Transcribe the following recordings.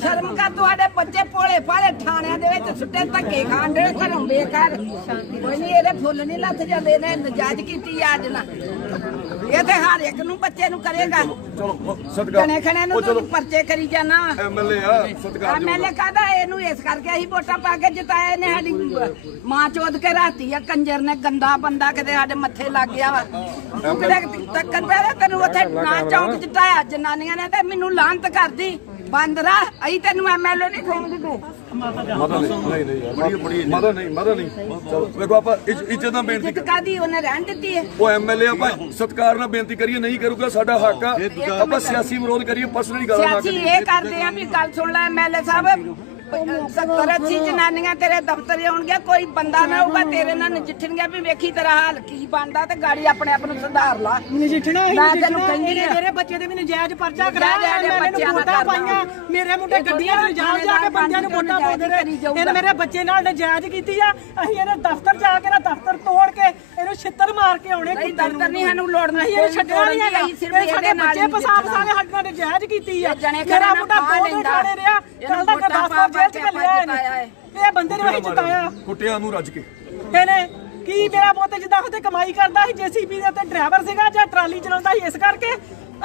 ਸ਼ਰਮ ਕਰ ਤੁਹਾਡੇ ਬੱਚੇ ਭੋਲੇ ਭਾਲੇ ਥਾਣਿਆਂ ਦੇ ਵਿੱਚ ਸੁੱਟੇ ਧੱਕੇ ਖਾਣ ਦੇ ਘਰੋਂ ਬੇਕਾਰ ਕੋਈ ਨਹੀਂ ਇਹਦੇ ਫੁੱਲ ਨਹੀਂ ਲੱਥ ਜਾਂਦੇ ਨੇ ਨਜਾਇਜ਼ ਕੀਤੀ ਅੱਜ ਨਾ। ਇਹ ਤੇ ਹਰ ਇੱਕ ਨੂੰ ਬੱਚੇ ਨੂੰ ਕਰੇਗਾ। ਚਲੋ ਸਤਿਕਾਰ। ਜਣੇ ਖਣੇ ਨੂੰ ਤੂੰ ਪਰਚੇ ਕਰੀ ਜਾਣਾ। ਐਮਐਲਏ ਆ ਸਤਿਕਾਰ ਐਮਐਲਏ ਕਹਦਾ? ਇਹਨੂੰ ਇਸ ਕਰਕੇ ਅਸੀਂ ਵੋਟਾਂ ਪਾ ਕੇ ਜਿਤਾਏ ਨੇ ਸਾਡੀ ਮਾਂ ਚੋਦ ਕੇ ਰਾਤੀ ਆ ਕੰਜਰ ਨੇ ਗੰਦਾ ਬੰਦਾ ਕਿਤੇ ਸਾਡੇ ਮੱਥੇ ਲੱਗ ਗਿਆ ਵਾ। ਤੂੰ ਕਿਤੇ ਤੱਕਰ ਪਿਆ ਤੈਨੂੰ ਉੱਥੇ ਨਾ ਚੌਂਕ ਜਿਤਾਇਆ ਜਨਾਨੀਆਂ ਨੇ ਤੇ ਮੈਨੂੰ ਲਾਂਤ ਕਰਦੀ। ਬੰਦ ਰਾ ਅਸੀਂ ਤੈਨੂੰ ਐਮਐਲਏ ਨਹੀਂ ਦਿੰਦੇ। ਮਾਤਾ ਨਹੀਂ ਨਹੀਂ ਨਹੀਂ ਯਾਰ, ਮਾਤਾ ਨਹੀਂ ਮਾਤਾ ਨਹੀਂ। ਚਲੋ ਵੇਖੋ ਆਪਾਂ ਇੱਜ- ਇੱਜ਼ਤ ਨਾਲ ਬੇਨਤੀ ਜਿੱਤ ਕਾਦੀ ਉਹਨੇ ਰਹਿਣ ਦਿੱਤੀ ਹੈ। ਉਹ ਐਮਐਲਏ ਆਪਾਂ ਸਤਿਕਾਰ ਨਾਲ ਬੇਨਤੀ ਕਰੀਏ ਨਹੀਂ ਕਰੂਗਾ ਸਾਡਾ ਹੱਕ ਆ। ਆਪਾਂ ਸਿਆਸੀ ਵਿਰੋਧ ਕਰੀਏ ਪਰਸਨਲੀ ਗਾਲਾਂ ਨਾ ਸਿਆਸੀ ਕਰੀਏ ਇਹ ਕਰਦੇ ਆ ਵੀ ਗੱਲ ਸੁਣ ਲੈ ਐਮਐਲਏ ਸਾਹਿਬ। ਸੱਤਰ ਅੱਸੀ ਜਨਾਨੀਆਂ ਤੇਰੇ ਦਫ਼ਤਰ ਆਉਣਗੇ ਕੋਈ ਬੰਦਾ ਨਾ ਹੋਊਗਾ ਤੇਰੇ ਨਾਲ ਨਜਿੱਠਣਗੇ ਵੀ ਵੇਖੀ ਤੇਰਾ ਹਾਲ ਕੀ ਬਣਦਾ ਤੇ ਗਾੜੀ ਆਪਣੇ ਆਪ ਨੂੰ ਸੁਧਾਰ ਲਾ ਨਜਿੱਠਣਾ ਹੀ ਮੈਂ ਤੈਨੂੰ ਕਹਿੰਦੀ ਆ। ਮੇਰੇ ਬੱਚੇ ਦੇ ਵੀ ਨਜਾਇਜ਼ ਪਰਚਾ ਇਹਦੇ ਮੈਨੂੰ ਬੱਚਿਆਂ ਕਰਨਾ। ਪਾਈਆਂ ਮੇਰੇ ਮੁੰਡੇ ਗੱਡੀਆਂ ਵਿੱਚ ਜਾ ਜਾ ਕੇ ਬੰਦਿਆਂ ਨੂੰ ਵੋਟਾਂ ਪਾਉਂਦੇ ਨੇ ਕਰੀ। ਇਹਨੇ ਮੇਰੇ ਬੱਚੇ ਨਾਲ ਨਜਾਇਜ਼ ਕੀਤੀ ਆ ਅਸੀਂ ਇਹਨੇ ਦਫ਼ਤਰ ਜਾ ਕੇ ਨਾ ਦਫ਼ਤਰ ਤੋੜ ਕੇ ਇਹਨੂੰ ਛਿੱਤਰ ਮਾਰ ਕੇ ਆਉਣੇ ਨਹੀਂ, ਕੁੱਤੇ ਨੂੰ। ਨਹੀਂ ਸਾਨੂੰ ਲੋੜ ਨਹੀਂ, ਕੋਈ ਛੱਡਣਾ ਨਹੀਂ ਦੀ, ਹੈਗਾ। ਇਹ ਸਾਡੇ ਇਹਦੇ ਨਾਲ ਬੱਚੇ ਪਸਾਬ। ਸਾਲੇ ਸਾਡੇ ਨਾਲ ਨਜਾਇਜ਼ ਕੀਤੀ ਆ। ਇਹ ਮੇਰਾ ਮੁੰਡਾ ਦੋ ਦੋ ਰਿਹਾ ਕੱਲ 10 ਵਾਰ ਜੇਲ੍ਹ ਚ ਘੱਲਿਆ। ਇਹਨੇ। ਇਹ ਬੰਦੇ ਨੂੰ ਅਸੀਂ ਜਿਤਾਇਆ। ਕੁੱਟਿਆਂ ਨੂੰ ਰੱਜ ਕੇ। ਇਹਨੇ ਕੀ ਮੇਰਾ ਪੁੱਤ ਜਿੱਦਾਂ ਉਹਤੇ ਕਮਾਈ ਕਰਦਾ ਸੀ ਜੀਸੀਬੀ ਦੇ ਉੱਤੇ ਡਰਾਈਵਰ ਸੀਗਾ ਜਾਂ ਟਰਾਲੀ ਚਲਾਉਂਦਾ ਸੀ ਇਸ ਕਰਕੇ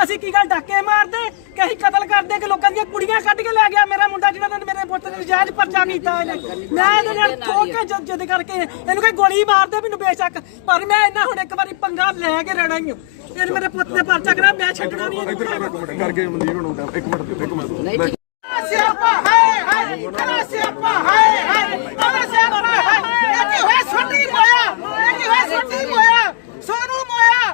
ਅਸੀਂ ਕੀ ਗੱਲ ਡਾਕੇ ਮਾਰਦੇ ਕਿ ਅਸੀਂ ਕਤਲ ਕਰਦੇ ਕਿ ਲੋਕਾਂ ਦੀਆਂ ਕੁੜੀਆਂ ਕੱਢ ਕੇ ਲੈ ਗਿਆ ਮੇਰਾ ਮੁੰਡਾ ਜਿਹੜਾ ਨੇ ਮੇਰੇ ਪੁੱਤ ਨੇ ਨਜਾਇਜ਼ ਪਰਚਾ ਕੀਤਾ ਇਹਨੇ। ਮੈਂ ਇਹਦੇ ਨਾਲ ਠੋਕ ਕੇ ਜਦ ਜਦ ਕਰਕੇ ਇਹਨੂੰ ਕੋਈ ਗੋਲੀ ਮਾਰ ਦੇ ਮੈਨੂੰ ਬੇਸ਼ੱਕ ਪਰ ਮੈਂ ਇਹਨਾਂ ਹੁਣ ਇੱਕ ਵਾਰੀ ਪੰਗਾ ਲੈ ਕੇ ਰਹਿਣਾ ਹੀ ਹਾਂ। ਇਹਨੇ ਮੇਰੇ ਪੁੱਤ ਨੇ ਪਰਚਾ ਕਰਾ ਮੈਂ ਛੱਡਣਾ ਨਹੀਂ ਕਰਕੇ ਮਨਦੀਪ ਨੂੰ ਇੱਕ ਮਿੰਟ ਦਿਓ, ਇੱਕ ਮਿੰਟ ਸਿਆਪਾ ਹਾਏ ਹਾਏ ਕਰਾ ਸਿਆਪਾ ਹਾਏ ਹਾਏ ਕਰਾ ਸਿਆਪਾ ਹਾਏ ਇਹ ਕੀ ਹੋਇਆ ਛੋਟੀ ਮੋਇਆ ਇਹ ਕੀ ਹੋਇਆ ਛੋਟੀ ਮੋਇਆ ਸੋਨੂ ਮੋਇਆ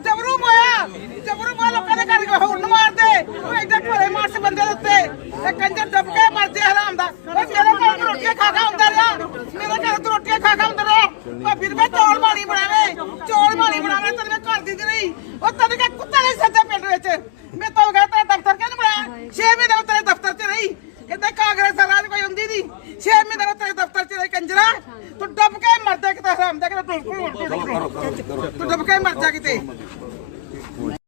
ਜਬਰੂ ਮੋਇਆ ਜਬਰੂ ਮੋਇਆ ਲੋਕਾਂ ਦੇ ਘਰ ਹੁਣ ਮਾਰਦੇ ਉਹ ਇੱਧਰ ਭਲੇ ਮਾਰਸ ਬੰਦੇ ਦੇ ਉੱਤੇ ਇਹ ਕੰਜਰ ਡੱਬ ਕੇ ਮਰਦੇ ਹਰਾਮ ਦਾ ਉਹ ਮੇਰੇ ਘਰ ਤੋਂ ਰੋਟੀਆਂ ਖਾ ਖਾ ਹੁੰਦਾ ਰਿਹਾ ਮੇਰੇ ਘਰ ਤੋਂ ਰੋਟੀਆਂ ਖਾ ਖਾ ਉਹ ਫਿਰ ਮੈਂ ਚੌਲ ਮਾਣੀ ਬਣਾਵੇ। ਚੌਲ ਮਾਣੀ ਬਣਾਵੇ ਤੈਨੂੰ ਮੈਂ ਘਰ ਦੀ ਨਹੀਂ। ਉਹ ਤੈਨੂੰ ਕਿ ਕੁੱਤੇ ਨਹੀਂ ਸੱਦੇ ਪਿੰਡ ਵਿੱਚ। ਮੈਂ ਤਾਂ ਗਿਆ ਤੇਰਾ ਦਫ਼ਤਰ ਕਿਹਨੇ ਬਣਾਇਆ? 6 ਮਹੀਨੇ ਮੈਂ ਤੇਰੇ ਦਫ਼ਤਰ 'ਚ ਰਹੀ ਕਿਤੇ ਕਾਂਗਰਸ ਦਾ ਰਾਜ ਕੋਈ ਹੁੰਦੀ ਨਹੀਂ। 6 ਮਹੀਨੇ ਮੈਂ ਤੇਰੇ ਦਫ਼ਤਰ 'ਚ ਰਹੀ ਕੰਜਰਾ। ਤੂੰ ਡੱਬ ਕੇ ਮਰ ਜਾ ਕਿਤੇ ਹਰਾਮ ਦਾ ਕਿਤੇ ਤੂੰ ਡੁੱਬ ਕੇ ਮਰ ਜਾ ਕਿਤੇ।